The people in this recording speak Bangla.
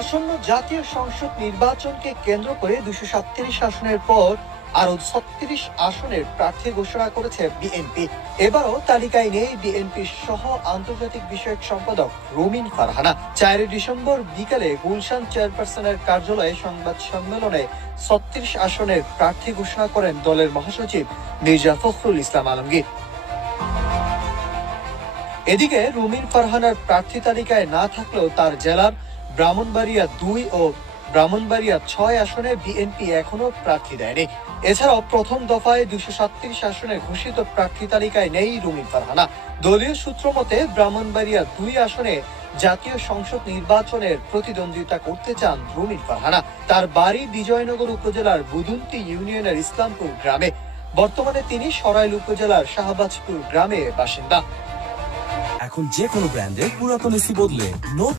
আসন্ন জাতীয় সংসদ নির্বাচনকে কেন্দ্র করে 237 আসনের পর আরো 36 আসনের প্রার্থী ঘোষণা করেছে বিএনপি। এবারও তালিকায় নেই বিএনপির সহ আন্তর্জাতিক বিষয়ক সম্পাদক রুমিন ফারহানা। 4 ডিসেম্বর বিকালে গুলশান চেয়ারপারসনের কার্যালয়ে সংবাদ সম্মেলনে 36 আসনের প্রার্থী ঘোষণা করেন দলের মহাসচিব মির্জা ফখরুল ইসলাম আলমগীর। এদিকে রুমিন ফারহানার প্রার্থী তালিকায় না থাকলেও তার জেলার ব্রাহ্মণবাড়িয়া 2 ও ব্রাহ্মণবাড়িয়া 6 আসনে বিএনপি এখনো প্রার্থী দেয়নি। এছাড়াও প্রথম দফায় 237 আসনে ঘোষিত প্রার্থী তালিকায় নেই রুমিন ফারহানা। দলীয় সূত্র মতে ব্রাহ্মণবাড়িয়া 2 আসনে জাতীয় সংসদ নির্বাচনের প্রতিদ্বন্দ্বিতা করতে চান রুমিন ফারহানা। তার বাড়ি বিজয়নগর উপজেলার বুদুন্তি ইউনিয়নের ইসলামপুর গ্রামে। বর্তমানে তিনি সরাইল উপজেলার শাহবাজপুর গ্রামে বাসিন্দা। এখন যে কোনো ব্র্যান্ডের পুরাতন এসি বদলে